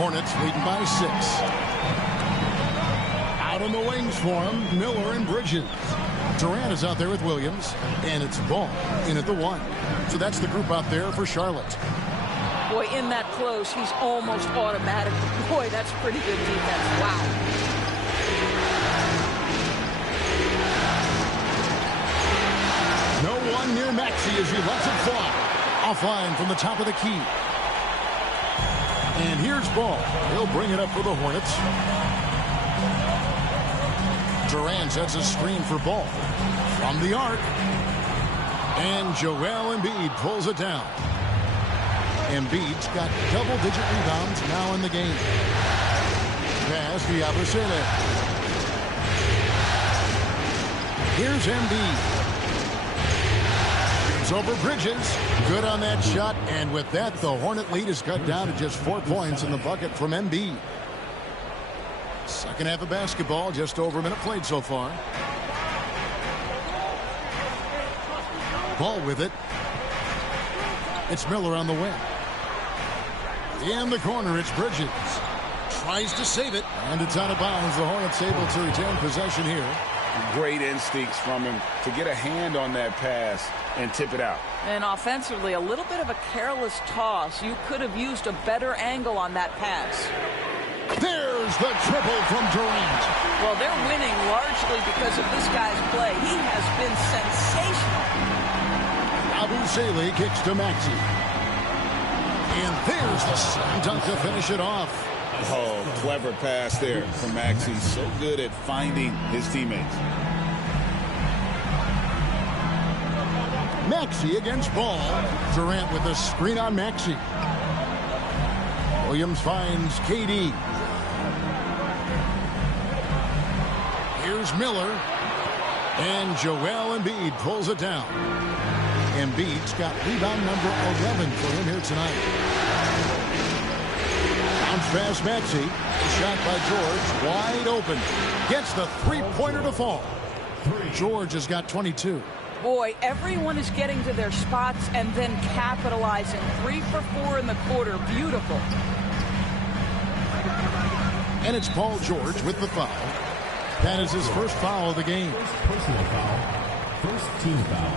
Hornets leading by 6. Out on the wings for him, Miller and Bridges. Durant is out there with Williams, and it's Ball in at the 1. So that's the group out there for Charlotte. Boy, in that close, he's almost automatic. Boy, that's pretty good defense. Wow. No one near Maxey as he lets it fly. Offline from the top of the key. And here's Ball. He'll bring it up for the Hornets. Durant sets a screen for Ball. From the arc. And Joel Embiid pulls it down. Embiid's got double-digit rebounds now in the game. Pass to Yabusele. Here's Embiid. He's over Bridges. Good on that shot. And with that, the Hornet lead is cut down to just 4 points in the bucket from Embiid. Second half of basketball, just over a minute played so far. Ball with it. It's Miller on the wing. In the corner, it's Bridges. Tries to save it, and it's out of bounds. The Hornets able to retain possession here. Great instincts from him to get a hand on that pass and tip it out. And offensively, a little bit of a careless toss. You could have used a better angle on that pass. There's the triple from Durant. Well, they're winning largely because of this guy's play. He has been sensational. Yabusele kicks to Maxey. And there's the slam dunk to finish it off. Oh, clever pass there from Maxey. So good at finding his teammates. Maxey against Ball. Durant with a screen on Maxey. Williams finds KD. Here's Miller. And Joel Embiid pulls it down. Embiid's got rebound number 11 for him here tonight. Bounce pass Maxey. Shot by George. Wide open. Gets the three-pointer to fall. George has got 22. Boy, everyone is getting to their spots and then capitalizing. 3 for 4 in the quarter. Beautiful. And it's Paul George with the foul. That is his first foul of the game. First personal foul. First team foul.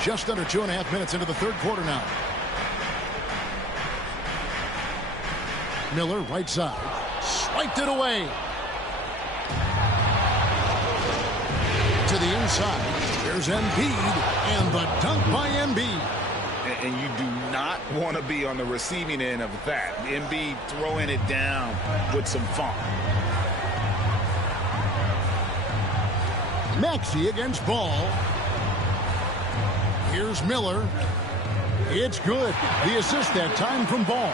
Just under 2.5 minutes into the third quarter now. Miller, right side. Swiped it away. To the inside. Here's Embiid. And the dunk by Embiid. And you do not want to be on the receiving end of that. Embiid throwing it down with some funk. Maxey against Ball. Here's Miller. It's good. The assist that time from Ball.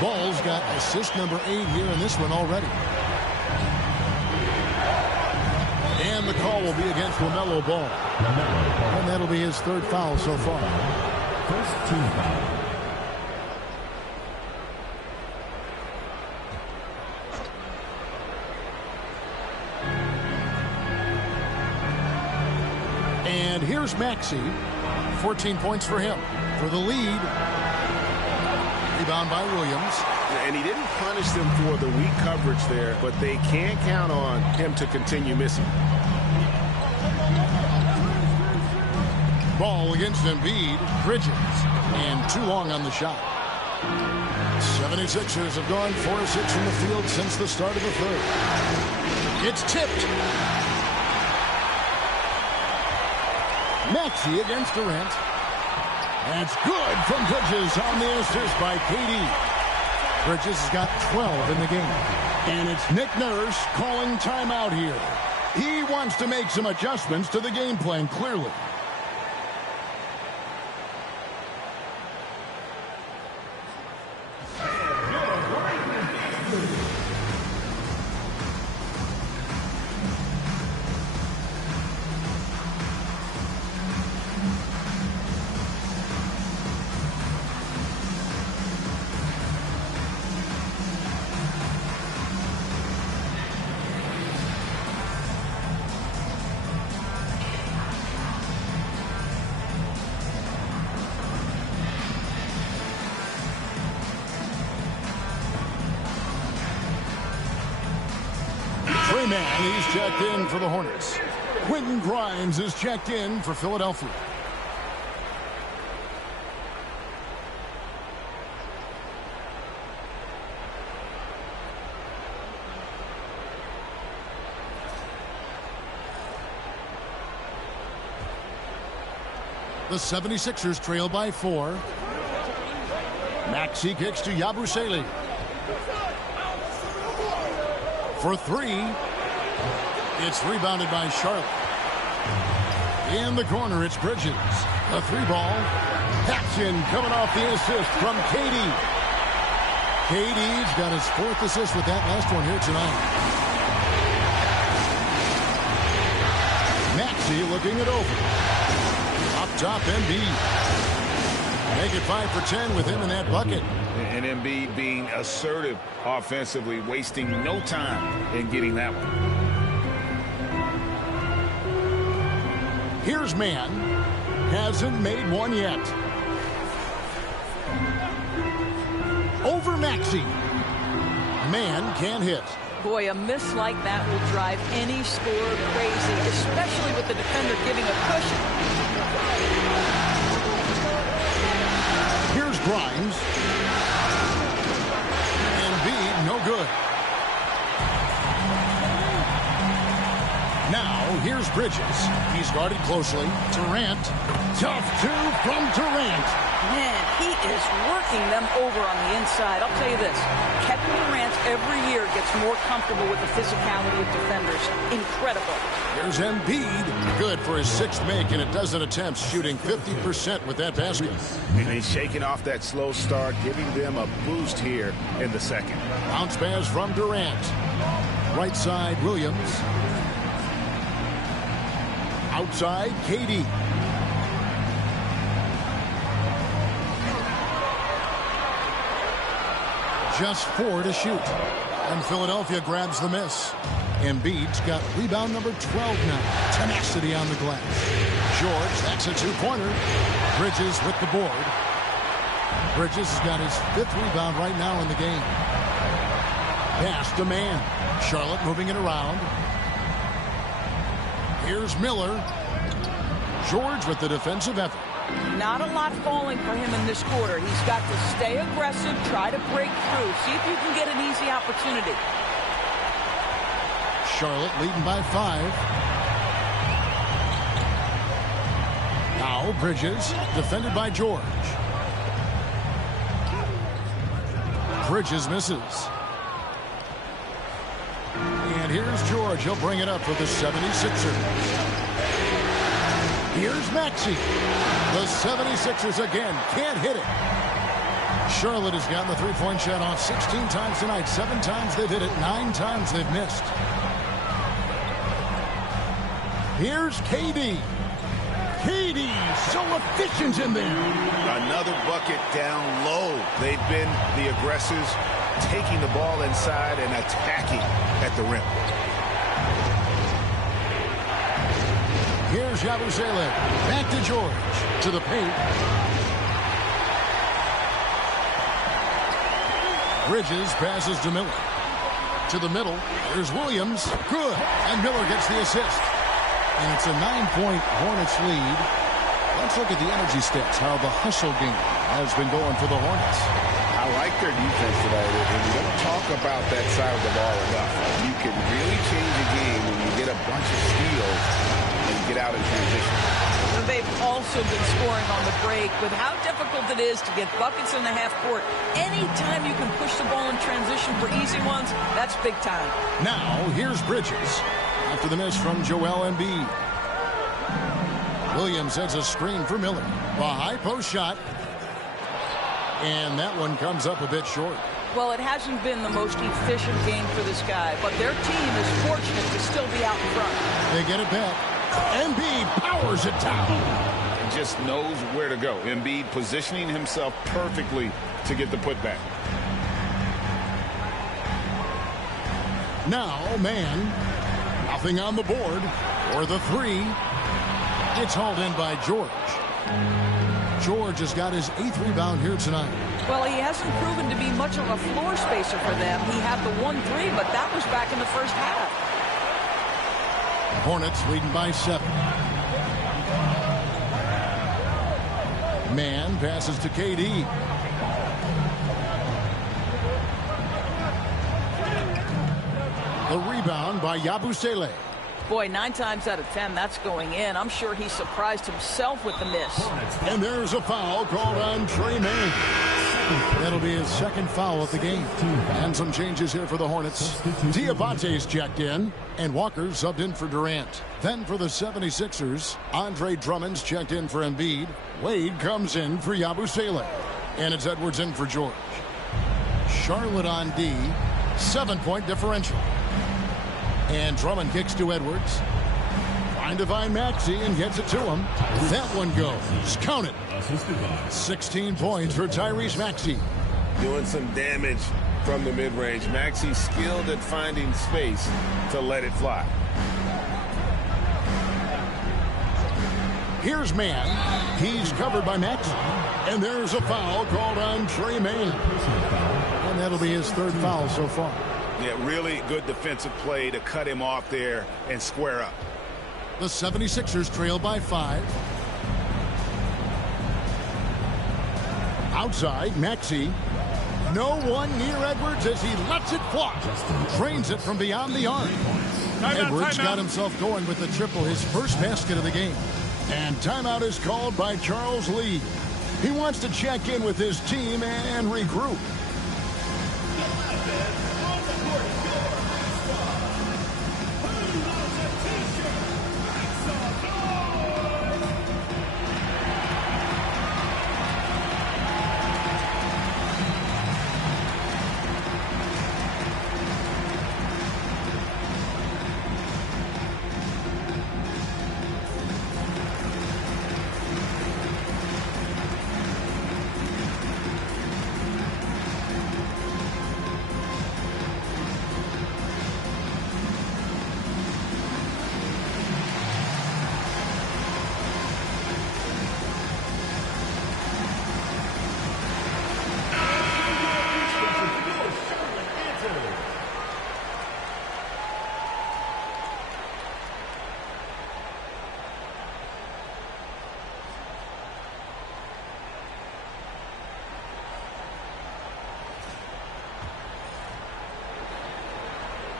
Ball's got assist number 8 here in this one already. And the call will be against LaMelo Ball. And that'll be his third foul so far. First team foul. And here's Maxey. 14 points for him. For the lead. Rebound by Williams. And he didn't punish them for the weak coverage there, but they can't count on him to continue missing. Ball against Embiid. Bridges. And too long on the shot. 76ers have gone 4 of 6 from the field since the start of the third. It's tipped. Maxey against Durant. That's good from Bridges on the assist by KD. Bridges has got 12 in the game. And it's Nick Nurse calling timeout here. He wants to make some adjustments to the game plan, clearly. Trey Mann, he's checked in for the Hornets. Quentin Grimes is checked in for Philadelphia. The 76ers trail by 4. Maxey kicks to Yabusele. For 3. It's rebounded by Charlotte. In the corner, it's Bridges. A 3-ball. Action coming off the assist from KD. KD's got his 4th assist with that last one here tonight. Maxey looking it over. Up top, Embiid. Make it 5 for 10 with him in that bucket. And Embiid being assertive offensively, wasting no time in getting that one. Here's Mann. Hasn't made one yet. Over Maxey. Mann can't hit. Boy, a miss like that will drive any scorer crazy, especially with the defender giving a cushion. Here's Grimes. Embiid, no good. Now, here's Bridges. He's guarded closely. Durant. Tough 2 from Durant. Man, he is working them over on the inside. I'll tell you this, Kevin Durant every year gets more comfortable with the physicality of defenders. Incredible. Here's Embiid. Good for his 6th make in a dozen attempts, shooting 50% with that basket. And he's shaking off that slow start, giving them a boost here in the second. Bounce pass from Durant. Right side, Williams. Outside, KD. Just 4 to shoot. And Philadelphia grabs the miss. Embiid's got rebound number 12 now. Tenacity on the glass. George, that's a 2-pointer. Bridges with the board. Bridges has got his 5th rebound right now in the game. Pass to Mann. Charlotte moving it around. Here's Miller. George with the defensive effort. Not a lot falling for him in this quarter. He's got to stay aggressive, try to break through. See if you can get an easy opportunity. Charlotte leading by 5. Now Bridges, defended by George. Bridges misses. And here's George. He'll bring it up for the 76ers. Here's Maxey. The 76ers again can't hit it. Charlotte has gotten the 3-point shot off 16 times tonight. 7 times they've hit it. 9 times they've missed. Here's KD. KD so efficient in there. Another bucket down low. They've been the aggressors, taking the ball inside and attacking at the rim. Here's Yabusele. Back to George. To the paint. Bridges passes to Miller. To the middle. Here's Williams. Good. And Miller gets the assist. And it's a 9-point Hornets lead. Let's look at the energy stats, how the hustle game has been going for the Hornets. I like their defense tonight, and we don't talk about that side of the ball enough. You can really change a game when you get a bunch of steals and get out in transition. They've also been scoring on the break. With how difficult it is to get buckets in the half court, anytime you can push the ball in transition for easy ones, that's big time. Now, here's Bridges. After the miss from Joel Embiid. Williams sets a screen for Miller. A high post shot. And that one comes up a bit short. Well, it hasn't been the most efficient game for this guy, but their team is fortunate to still be out in front. They get it back. Embiid powers it down. He just knows where to go. Embiid positioning himself perfectly to get the putback. Now, Mann. Nothing on the board. For the 3. It's hauled in by George. George has got his 8th rebound here tonight. Well, he hasn't proven to be much of a floor spacer for them. He had the 1-3, but that was back in the first half. Hornets leading by 7. Man passes to KD. The rebound by Yabusele. Boy, 9 times out of 10, that's going in. I'm sure he surprised himself with the miss. And there's a foul called on Trey Mann. That'll be his second foul of the game. And some changes here for the Hornets. Diabate's checked in, and Walker subbed in for Durant. Then for the 76ers, Andre Drummond's checked in for Embiid. Wade comes in for Yabusele. And it's Edwards in for George. Charlotte on D, 7-point differential. And Drummond kicks to Edwards. Trying to find Maxey and gets it to him. That one goes. Count it. 16 points for Tyrese Maxey. Doing some damage from the mid-range. Maxey's skilled at finding space to let it fly. Here's Mann. He's covered by Maxey. And there's a foul called on Trey Mann. And that'll be his third foul so far. Yeah, really good defensive play to cut him off there and square up. The 76ers trail by 5. Outside, Maxey. No one near Edwards as he lets it fly. Drains it from beyond the arc. Edwards got himself going with the triple, his first basket of the game. And timeout is called by Charles Lee. He wants to check in with his team and regroup.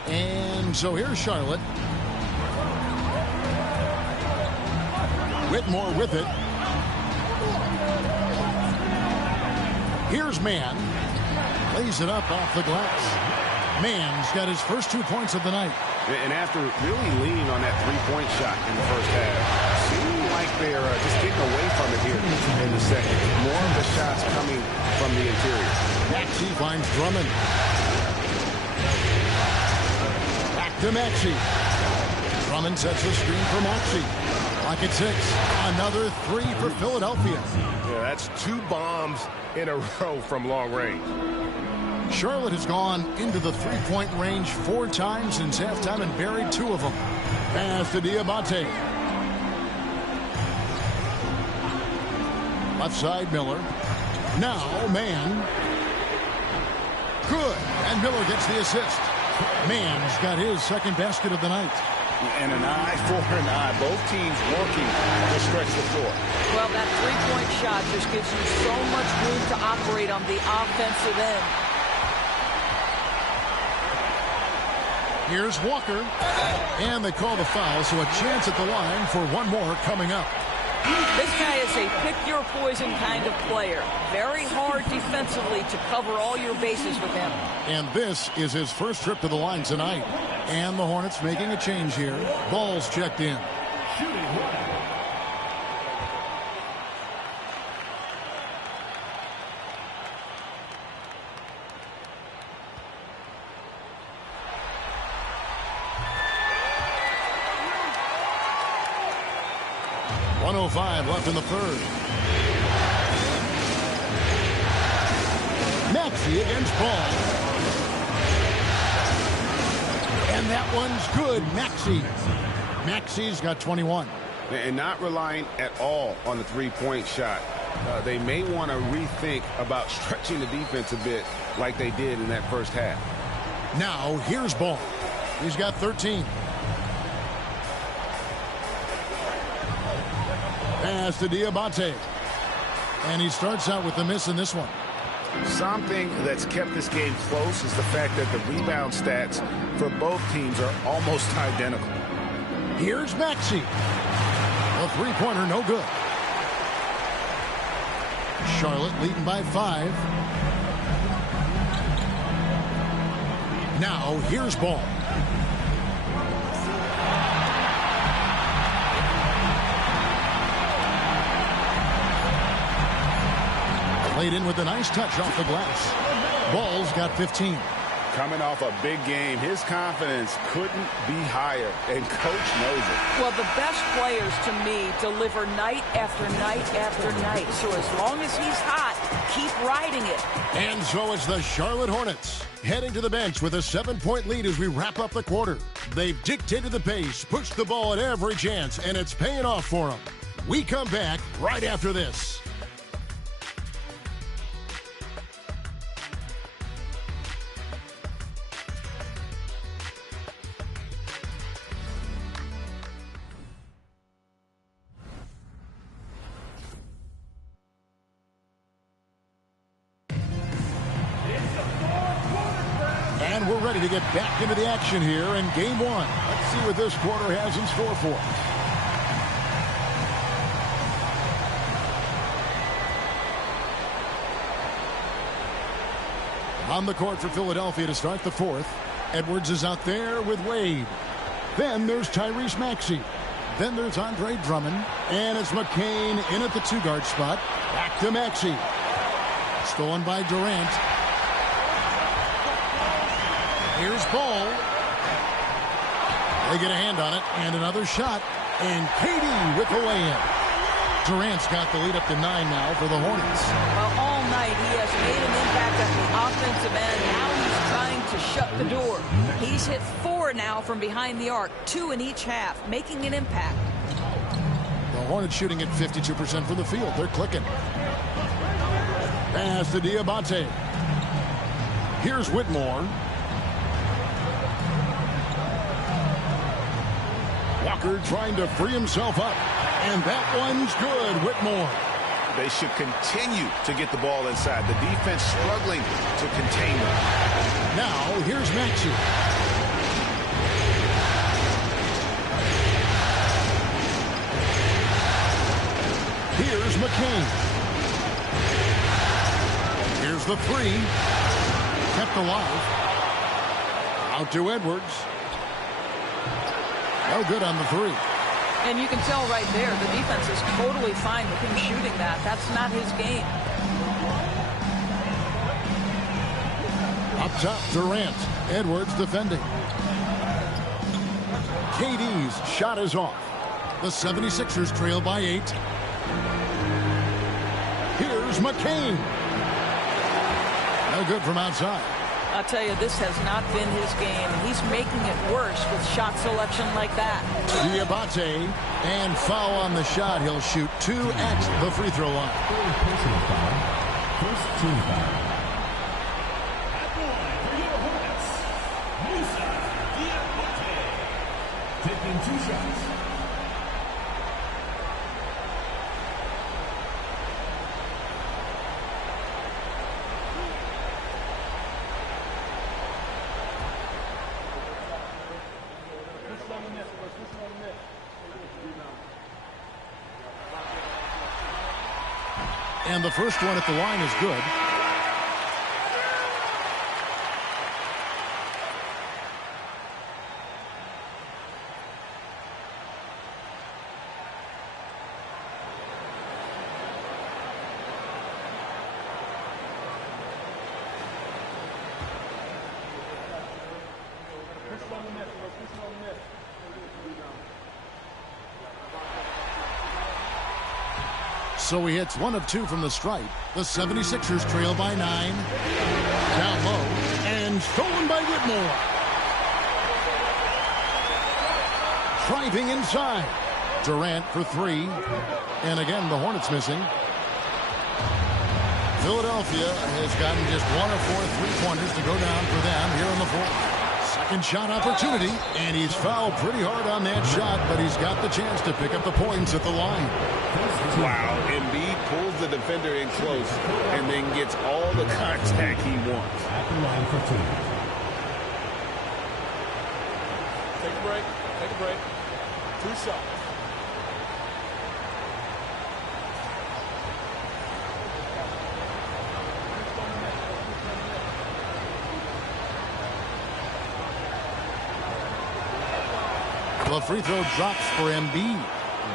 And so here's Charlotte. Whitmore with it. Here's Mann. Lays it up off the glass. Mann's got his first 2 points of the night. And after really leaning on that three-point shot in the first half, seemed like they're just getting away from it here in the second. More of the shots coming from the interior. Maxey finds Drummond. Back to Maxey. Drummond sets the screen for Maxey. Clock at 6. Another 3 for Philadelphia. Yeah, that's 2 bombs in a row from long range. Charlotte has gone into the three-point range 4 times since halftime and buried 2 of them. Pass to Diabate. Left side, Miller. Now, Mann. Good. And Miller gets the assist. Mann's got his second basket of the night. And an eye for an eye. Both teams working to stretch the floor. Well, that three-point shot just gives you so much room to operate on the offensive end. Here's Walker. And they call the foul, so a chance at the line for one more coming up. This guy is a pick-your-poison kind of player. Very hard defensively to cover all your bases with him. And this is his first trip to the line tonight. And the Hornets making a change here. Ball's checked in. .105 left in the third. Maxey against Ball. And that one's good. Maxey's got 21. And not relying at all on the three-point shot. They may want to rethink about stretching the defense a bit like they did in that first half. Now, here's Ball. He's got 13. Pass to Diabate. And he starts out with the miss in this one. Something that's kept this game close is the fact that the rebound stats for both teams are almost identical. Here's Maxey. A three-pointer, no good. Charlotte leading by 5. Now, here's Ball. Played in with a nice touch off the glass. Ball's got 15. Coming off a big game, his confidence couldn't be higher, and coach knows it. Well, the best players, to me, deliver night after night after night. So as long as he's hot, keep riding it. And so it's the Charlotte Hornets heading to the bench with a 7-point lead as we wrap up the quarter. They've dictated the pace, pushed the ball at every chance, and it's paying off for them. We come back right after this. And we're ready to get back into the action here in game 1. Let's see what this quarter has in store for us. On the court for Philadelphia to start the 4th. Edwards is out there with Wade. Then there's Tyrese Maxey. Then there's Andre Drummond. And it's McCain in at the 2-guard spot. Back to Maxey. Stolen by Durant. Here's Ball. They get a hand on it, and another shot. And KD with the lay-in. Durant's got the lead up to 9 now for the Hornets. Well, all night he has made an impact at the offensive end. Now he's trying to shut the door. He's hit 4 now from behind the arc, 2 in each half, making an impact. The Hornets shooting at 52% from the field. They're clicking. Pass to Diabate. Here's Whitmore. Walker trying to free himself up. And that one's good, Whitmore. They should continue to get the ball inside. The defense struggling to contain them. Now, here's Maxey. Here's McCain. Here's the 3. Kept alive. Out to Edwards. No good on the 3. And you can tell right there, the defense is totally fine with him shooting that. That's not his game. Up top, Durant. Edwards defending. KD's shot is off. The 76ers trail by 8. Here's McCain. No good from outside. I'll tell you, this has not been his game. He's making it worse with shot selection like that. Diabate, and foul on the shot. He'll shoot 2 at the free throw line. Personal foul. First team foul. Taking 2 shots. And the first one at the line is good. So he hits 1 of 2 from the stripe. The 76ers trail by 9. Down low. And stolen by Whitmore. Driving inside. Durant for 3. And again, the Hornets missing. Philadelphia has gotten just 1 of 4 3-pointers to go down for them here in the 4th. Second shot opportunity, and he's fouled pretty hard on that shot, but he's got the chance to pick up the points at the line. Wow, Embiid pulls the defender in close and then gets all the contact he wants. At the line for two. Take a break. Take a break. 2 shots. The free throw drops for Embiid.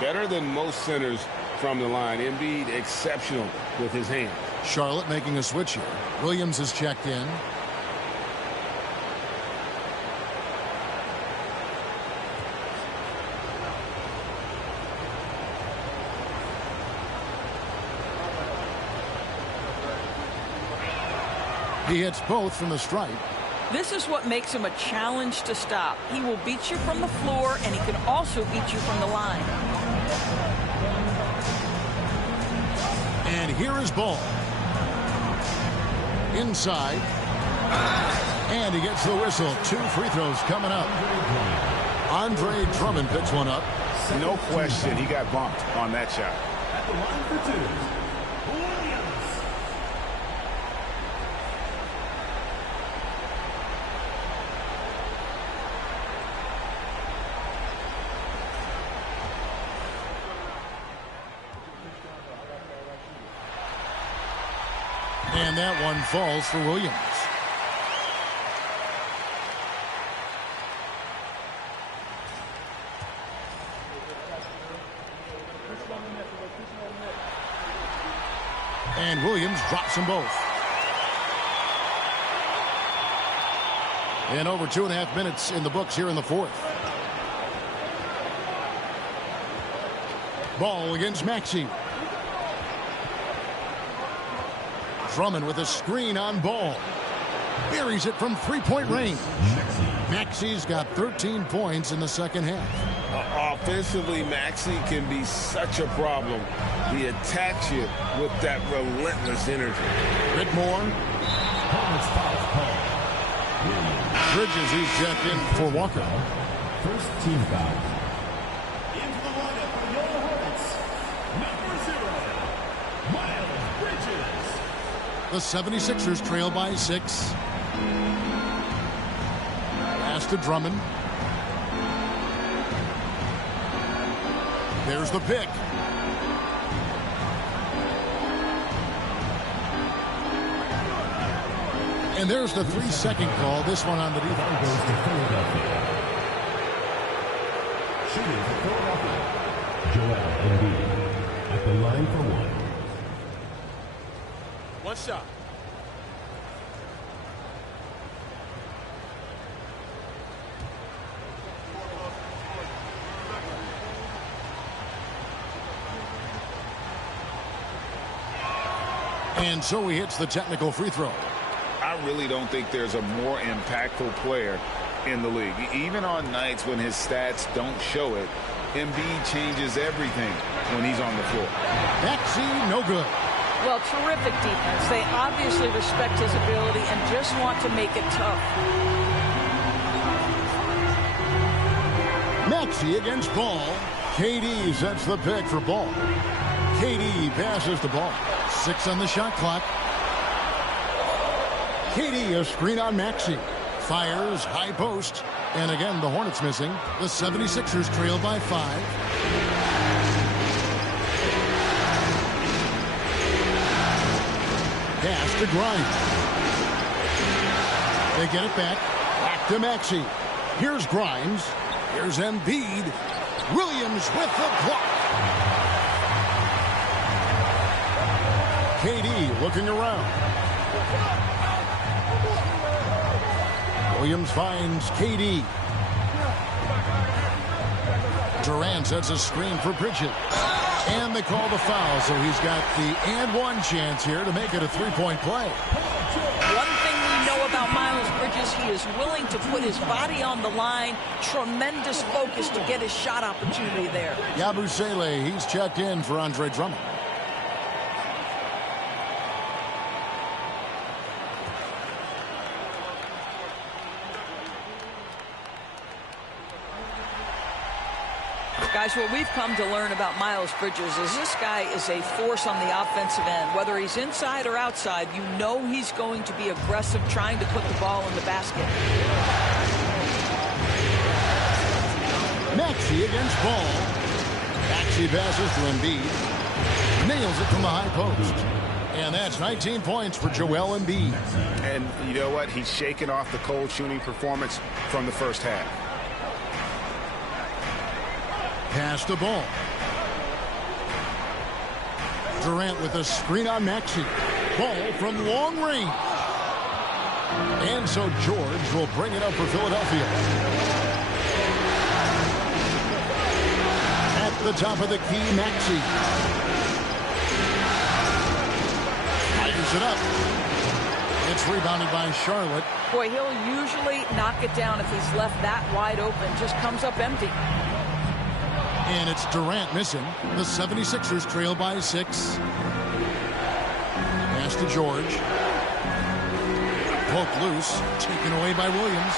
Better than most centers from the line. Embiid exceptional with his hands. Charlotte making a switch here. Williams has checked in. He hits both from the stripe. This is what makes him a challenge to stop. He will beat you from the floor, and he can also beat you from the line. And here is Ball. Inside. And he gets the whistle. 2 free throws coming up. Andre Drummond picks one up. No question, he got bumped on that shot. At the line for two. Williams. And that one falls for Williams. And Williams drops them both. And over 2.5 minutes in the books here in the fourth. Ball against Maxey. Drummond with a screen on Ball. Buries it from three-point range. Maxey's got 13 points in the second half. Offensively, Maxey can be such a problem. He attacks you with that relentless energy. Whitmore. Hornets foul call. Bridges, he's checked in for Walker. First team foul. Into the lineup for your Hornets. Number 0, Miles Bridges. The 76ers trail by 6. Pass to Drummond. There's the pick. And there's the 3-second call. This one on the defense. Goes to Philadelphia. Shooting for Philadelphia. Joel Embiid at the line for one. 1 shot. And so he hits the technical free throw. I really don't think there's a more impactful player in the league. Even on nights when his stats don't show it, Embiid changes everything when he's on the floor. Maxey, no good. Well, terrific defense. They obviously respect his ability and just want to make it tough. Maxey against Ball. KD sets the pick for Ball. KD passes the ball. 6 on the shot clock. KD a screen on Maxey. Fires high post. And again, the Hornets missing. The 76ers trail by 5. Pass to Grimes. They get it back. Back to Maxey. Here's Grimes. Here's Embiid. Williams with the block. KD looking around. Williams finds KD. Durant sets a screen for Bridges. And they call the foul, so he's got the and one chance here to make it a 3-point play. One thing we know about Miles Bridges, he is willing to put his body on the line. Tremendous focus to get his shot opportunity there. Yabusele, he's checked in for Andre Drummond. Guys, what we've come to learn about Miles Bridges is this guy is a force on the offensive end. Whether he's inside or outside, you know he's going to be aggressive trying to put the ball in the basket. Maxey against Ball. Maxey passes to Embiid. Nails it from the high post. And that's 19 points for Joel Embiid. And you know what? He's shaking off the cold shooting performance from the first half. Pass the ball. Durant with a screen on Maxey. Ball from long range. And so George will bring it up for Philadelphia. At the top of the key, Maxey. Fires it up. It's rebounded by Charlotte. Boy, he'll usually knock it down if he's left that wide open. Just comes up empty. And it's Durant missing. The 76ers trail by 6. Pass to George. Poked loose. Taken away by Williams.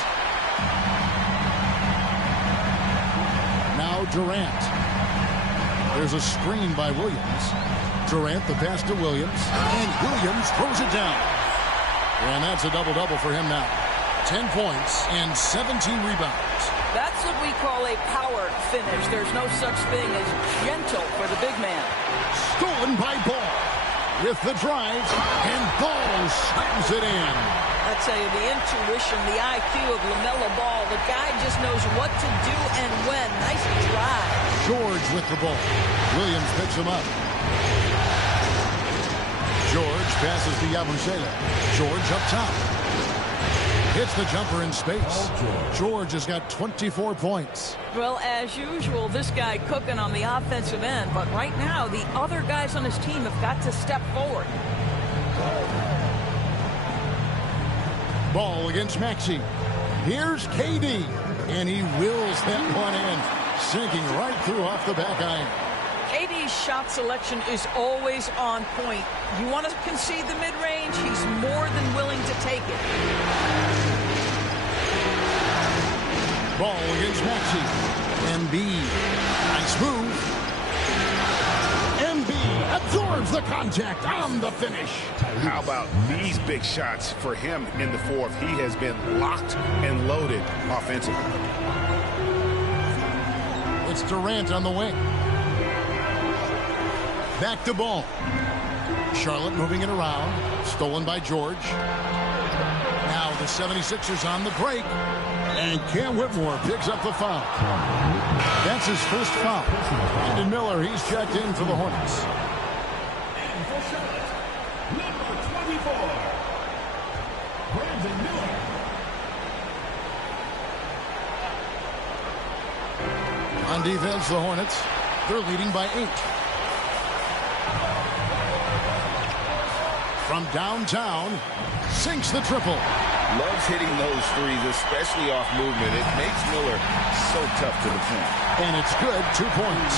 Now Durant. There's a screen by Williams. Durant the pass to Williams. And Williams throws it down. And that's a double-double for him now. 10 points and 17 rebounds. That's what we call a power finish. There's no such thing as gentle for the big man. Stolen by Ball. With the drive, and Ball slams it in. I tell you, the intuition, the IQ of LaMelo Ball, the guy just knows what to do and when. Nice drive. George with the ball. Williams picks him up. George passes to Yabusele. George up top. Hits the jumper in space. George has got 24 points. Well, as usual, this guy cooking on the offensive end. But right now, the other guys on his team have got to step forward. Ball against Maxey. Here's KD. And he wills that one in. Sinking right through off the back iron. KD's shot selection is always on point. You want to concede the mid-range, he's more than willing to take it. Ball against Maxey. Embiid. Nice move. Embiid absorbs the contact on the finish. How about these big shots for him in the fourth? He has been locked and loaded offensively. It's Durant on the wing. Back to Ball. Charlotte moving it around. Stolen by George. Now the 76ers on the break. And Cam Whitmore picks up the foul. That's his first foul. Brandon Miller, he's checked in for the Hornets. And for Charlotte, number 24, Brandon Miller. On defense, the Hornets, they're leading by 8. From downtown, sinks the triple. Loves hitting those threes, especially off movement. It makes Miller so tough to defend. And it's good, 2 points.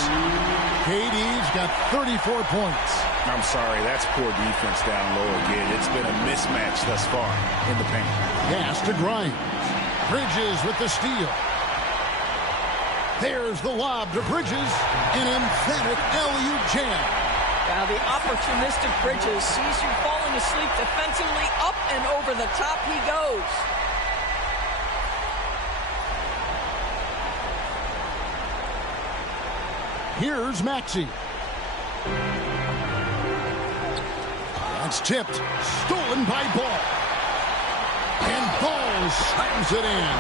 KD's got 34 points. I'm sorry, that's poor defense down low again. It's been a mismatch thus far in the paint. Pass to Grimes. Bridges with the steal. There's the lob to Bridges. An emphatic alley-oop jam. Now the opportunistic Bridges sees you falling asleep defensively. Up and over the top he goes. Here's Maxey. That's tipped. Stolen by Ball. And Ball slams it in.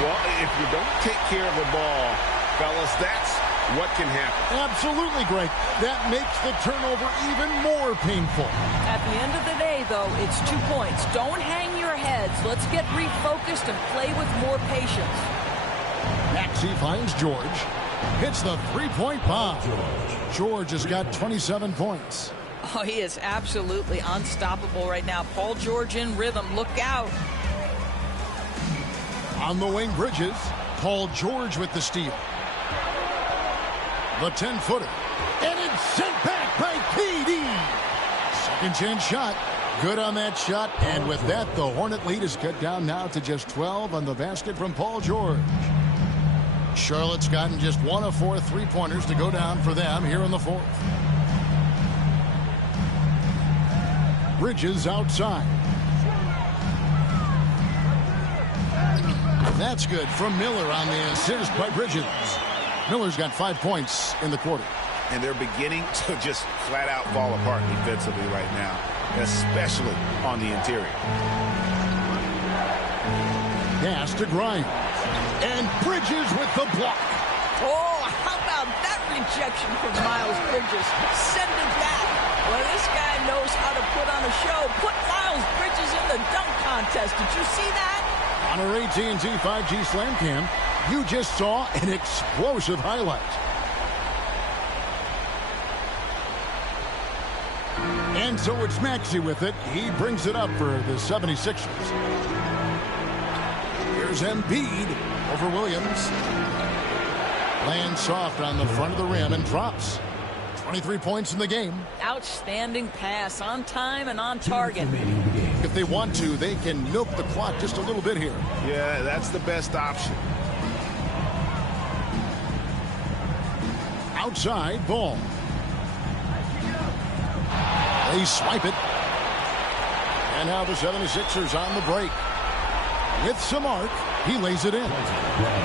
Well, if you don't take care of the ball, fellas, that's what can happen. Absolutely, Greg. That makes the turnover even more painful. At the end of the day, though, it's 2 points. Don't hang your heads. Let's get refocused and play with more patience. Maxey finds George. Hits the three-point bomb. George has got 27 points. Oh, he is absolutely unstoppable right now. Paul George in rhythm. Look out. On the wing, Bridges. Paul George with the steal. The 10-footer. And it's sent back by KD. Second chance shot. Good on that shot. And with that, the Hornet lead is cut down now to just 12 on the basket from Paul George. Charlotte's gotten just 1 of 4 3-pointers to go down for them here in the fourth. Bridges outside. That's good from Miller on the assist by Bridges. Miller's got 5 points in the quarter. And they're beginning to just flat out fall apart defensively right now, especially on the interior. Pass to Grimes. And Bridges with the block. Oh, how about that rejection from Miles Bridges? Send it back. Well, this guy knows how to put on a show. Put Miles Bridges in the dunk contest. Did you see that? On our AT&T 5G Slam Cam, you just saw an explosive highlight. And so it's Maxey with it. He brings it up for the 76ers. Here's Embiid over Williams. Lands soft on the front of the rim and drops. 23 points in the game. Outstanding pass, on time and on target. If they want to, they can milk the clock just a little bit here. Yeah, that's the best option. Outside, ball. They swipe it. And now the 76ers on the break. With some arc, he lays it in.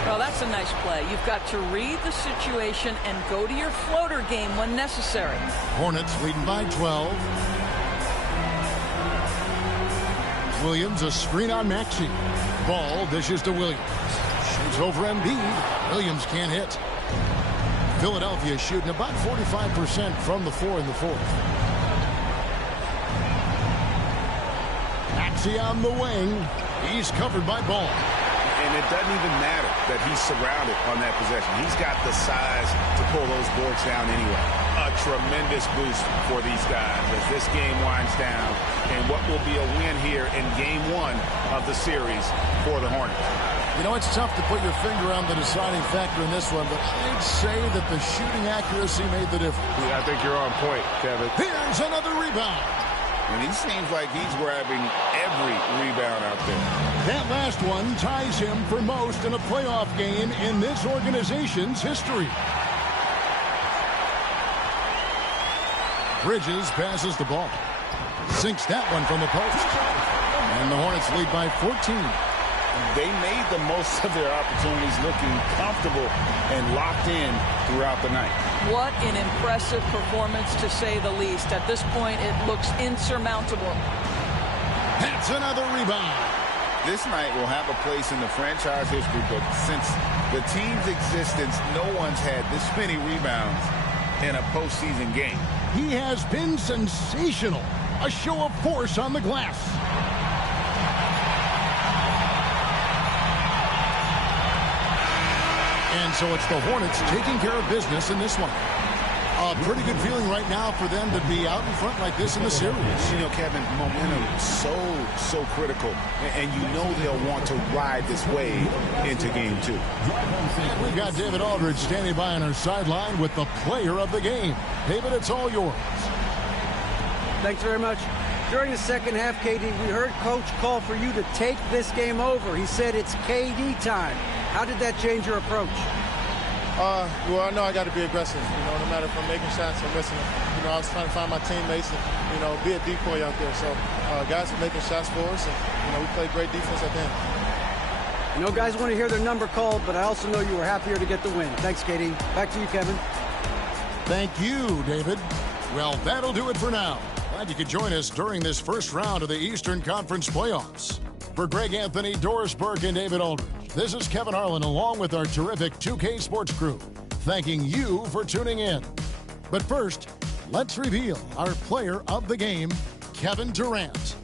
Well, that's a nice play. You've got to read the situation and go to your floater game when necessary. Hornets leading by 12. Williams, a screen on Maxey. Ball dishes to Williams. Shoots over Embiid. Williams can't hit. Philadelphia shooting about 45% from the floor in the fourth. Maxey on the wing. He's covered by Ball. And it doesn't even matter that he's surrounded on that possession. He's got the size to pull those boards down anyway. A tremendous boost for these guys as this game winds down. And what will be a win here in game 1 of the series for the Hornets. You know, it's tough to put your finger on the deciding factor in this one, but I'd say that the shooting accuracy made the difference. Yeah, I think you're on point, Kevin. Here's another rebound. And he seems like he's grabbing every rebound out there. That last one ties him for most in a playoff game in this organization's history. Bridges passes the ball. Sinks that one from the post. And the Hornets lead by 14. They made the most of their opportunities, looking comfortable and locked in throughout the night. What an impressive performance, to say the least. At this point, it looks insurmountable. That's another rebound. This night will have a place in the franchise history book. Since the team's existence, no one's had this many rebounds in a postseason game. He has been sensational. A show of force on the glass. And so it's the Hornets taking care of business in this one. A pretty good feeling right now for them to be out in front like this in the series. You know, Kevin, momentum so critical. And you know they'll want to ride this wave into game 2. And we've got David Aldridge standing by on our sideline with the player of the game. David, it's all yours. Thanks very much. During the second half, KD, we heard Coach call for you to take this game over. He said it's KD time. How did that change your approach? Well, I know I got to be aggressive, no matter if I'm making shots or missing them. I was trying to find my teammates and, be a decoy out there. So guys are making shots for us, and, we played great defense at the end. I know guys want to hear their number called, but I also know you were happier to get the win. Thanks, KD. Back to you, Kevin. Thank you, David. Well, that'll do it for now. Glad you could join us during this first round of the Eastern Conference playoffs. For Greg Anthony, Doris Burke, and David Aldridge, this is Kevin Harlan along with our terrific 2K Sports crew, thanking you for tuning in. But first, let's reveal our player of the game, Kevin Durant.